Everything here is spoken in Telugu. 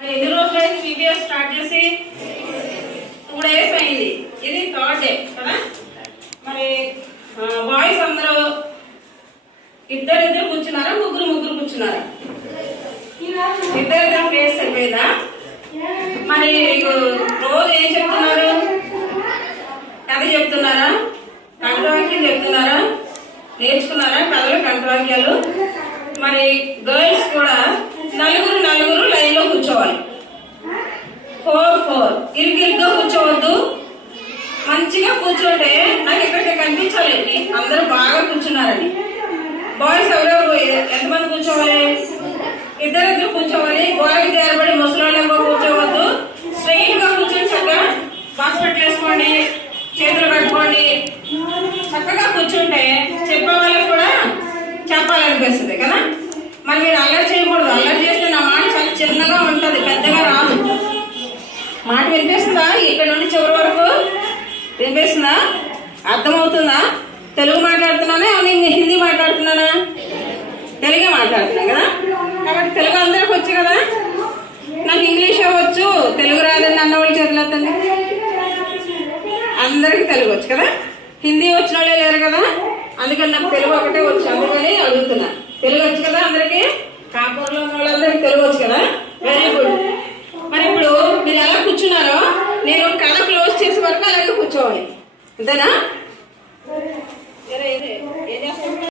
ఎన్ని రోజులు అయింది బీబీఎస్ స్టార్ట్ చేసి? 2 days అయింది. ఇది 3rd day కదా. మరి బాయ్స్ అందరూ ఇద్దరు కూర్చున్నారా, ముగ్గురు కూర్చున్నారా? ఇద్దరు ప్లేస్ అయిపోయిందా? మరి రోజు ఏం చెప్తున్నారు? కథ చెప్తున్నారా, కంఠవాక్యం చెప్తున్నారా? నేర్చుకున్నారా కథలు, కంఠవాక్యాలు? మరి గర్ల్స్ కూడా నలుగురు లైన్ లో కూర్చోవాలి. 4 ఇరుగ్గా కూర్చోవద్దు. మంచిగా కూర్చోంటే నాకు ఎక్కడికి కనిపించాలండి అందరూ బాగా కూర్చున్నారని. బాయ్స్ ఎవరెవరు ఎంతమంది కూర్చోవాలి? ఇద్దరు కూర్చోవాలి. గోడకి చేరబడి ముసలాళ్ళకు కూర్చోవద్దు. స్ట్రైట్ గా కూర్చొని చక్కగా బాస్కెట్లు వేసుకోండి, చేతులు కట్టుకోండి. చక్కగా కూర్చుంటే చెప్పే వాళ్ళకి కూడా చెప్పాలనిపిస్తుంది కదా. మరి మీరు అల్లరి చేయకూడదు. అల్లరి చేస్తే నా మాట చాలా చిన్నగా ఉంటది, పెద్దగా రాదు. మాట వినిపిస్తుందా? ఇక్కడ నుండి చివరి వరకు వినిపిస్తుందా? అర్థమవుతుందా? తెలుగు మాట్లాడుతున్నానా, హిందీ మాట్లాడుతున్నానా? తెలుగే మాట్లాడుతున్నా కదా. కాబట్టి తెలుగు అందరికి వచ్చు కదా. నాకు ఇంగ్లీషే వచ్చు, తెలుగు రాదని అన్న వాళ్ళు చేతులెత్తండి. అందరికి తెలుగు వచ్చు కదా. హిందీ వచ్చిన వాళ్ళే లేరు కదా. అందుకని నాకు తెలుగు ఒకటే వచ్చు, అందుకని అడుగుతున్నా. తెలుగు వచ్చు కదా అందరికి? కాపూర్లో ఉన్న వాళ్ళందరికీ తెలుగు వచ్చు కదా. Very good. మరి ఇప్పుడు మీరు ఎలా కూర్చున్నారో నేను కథ క్లోజ్ చేసే వరకు అలాగే కూర్చోవాలి, అంతేనా?